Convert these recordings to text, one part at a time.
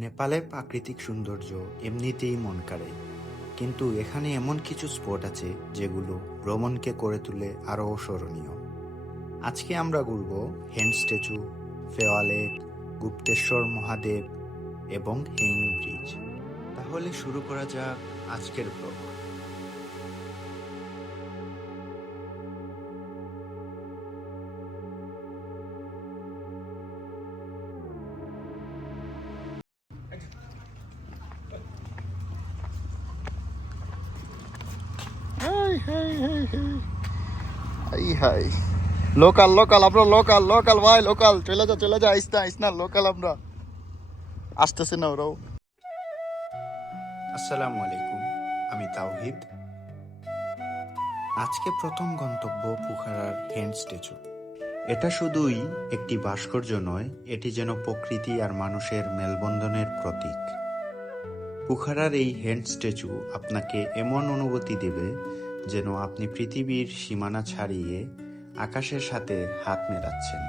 নেপালের প্রাকৃতিক সৌন্দর্য এমনিতেই মন কাড়ে, কিন্তু এখানে এমন কিছু স্পট আছে যেগুলো ভ্রমণকে করে তোলে আরও স্মরণীয়। আজকে আমরা ঘুরব hand statue, Phewa lake, Gupteshwar Mahadev এবং হ্যাঙ্গিং ব্রিজ। তাহলে শুরু করা যাক আজকের ব্লগ। হাই লোকাল লোকাল আমরা লোকাল লোকাল ভাই লোকাল চলে যা আইস না লোকাল আমরা আসতেছে না ওরাও। আসসালামু আলাইকুম, আমি তাওহিদ। আজকে প্রথম গন্তব্য পোখারার হ্যান্ড স্ট্যাচু। এটা শুধুই একটি ভাস্কর্য নয়, এটি যেন প্রকৃতি আর মানুষের মেলবন্ধনের প্রতীক। পোখারার এই হ্যান্ড স্ট্যাচু আপনাকে এমন অনুভূতি দেবে যেন আপনি পৃথিবীর সীমানা ছাড়িয়ে আকাশের সাথে হাত মেলাচ্ছেন।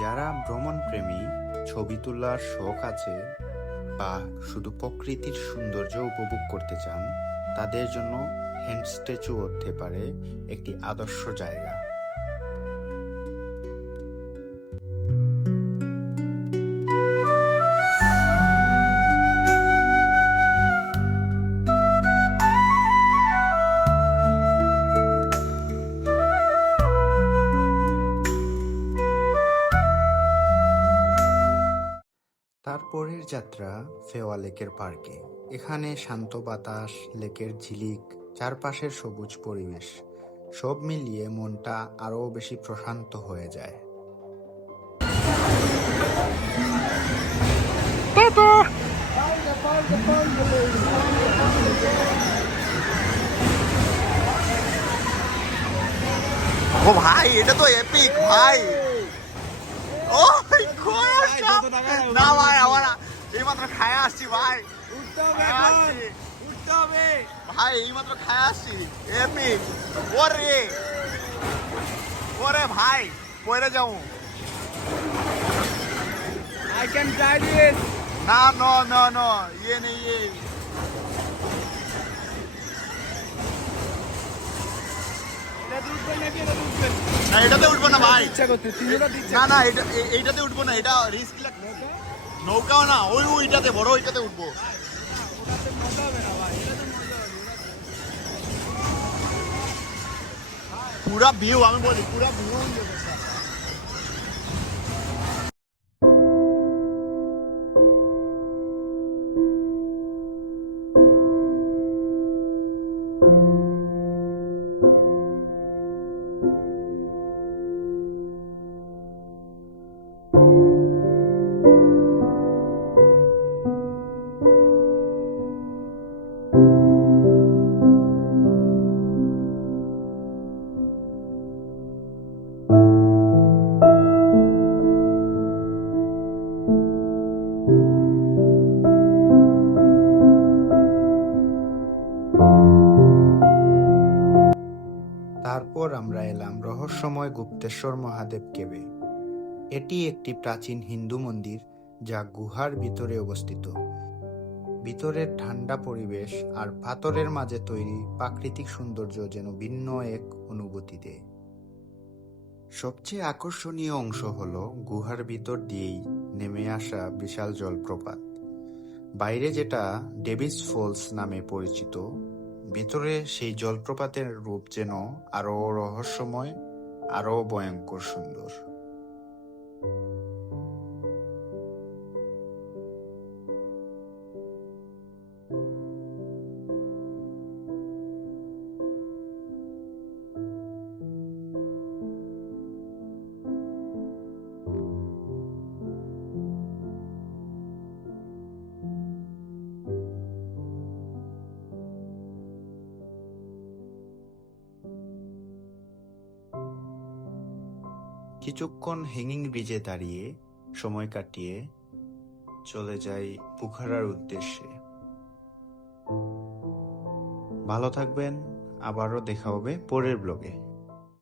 যারা ভ্রমণ প্রেমী, ছবি তোলার শখ আছে বা শুধু প্রকৃতির সৌন্দর্য উপভোগ করতে চান, তাদের জন্য হ্যান্ড স্ট্যাচু হতে পারে একটি আদর্শ জায়গা। তারপরের যাত্রা ফেওয়া লেকের পার্কে। এখানে শান্ত বাতাস, লেকের ঝিলিক, চারপাশের সবুজ পরিবেশ সব মিলিয়ে মনটা আরো বেশি প্রশান্ত হয়ে যায়। ও ভাই, এটা তো এপিক ভাই। ও না ভাই, আমার এইমাত্র খায় আসছি ভাই। ভাই এইমাত্র খায় আসছি, এপিক। ওরে ওরে ভাই, পড়ে যাও। I can try this. না নো নো নো, ইয়ে নেই ইয়ে। না এটাতে উঠবো না ভাই, ইচ্ছা করতে না না এইটাতে উঠবো না, এটা রিস্ক লাগবে। নৌকাও না, ওইটাতে বড় ওইটাতে উঠবো। পুরা ভিউ, আমি বলি পুরা ভিউ। তারপর আমরা এলাম রহস্যময় গুপ্তেশ্বর মহাদেব কেবে। এটি একটি প্রাচীন হিন্দু মন্দির যা গুহার ভিতরে অবস্থিত। ভিতরের ঠান্ডা পরিবেশ আর পাথরের মাঝে তৈরি প্রাকৃতিক সৌন্দর্য যেন ভিন্ন এক অনুভূতি দেয়। সবচেয়ে আকর্ষণীয় অংশ হলো গুহার ভিতর দিয়েই নেমে আসা বিশাল জলপ্রপাত। বাইরে যেটা ডেভিস ফলস নামে পরিচিত, ভিতরে সেই জলপ্রপাতের রূপ যেন আরো রহস্যময়, আরো ভয়ঙ্কর সুন্দর। কিছুক্ষণ হ্যাঙ্গিং ব্রিজে দাঁড়িয়ে সময় কাটিয়ে চলে যাই পোখারার উদ্দেশ্যে। ভালো থাকবেন, আবারও দেখা হবে পরের ব্লগে।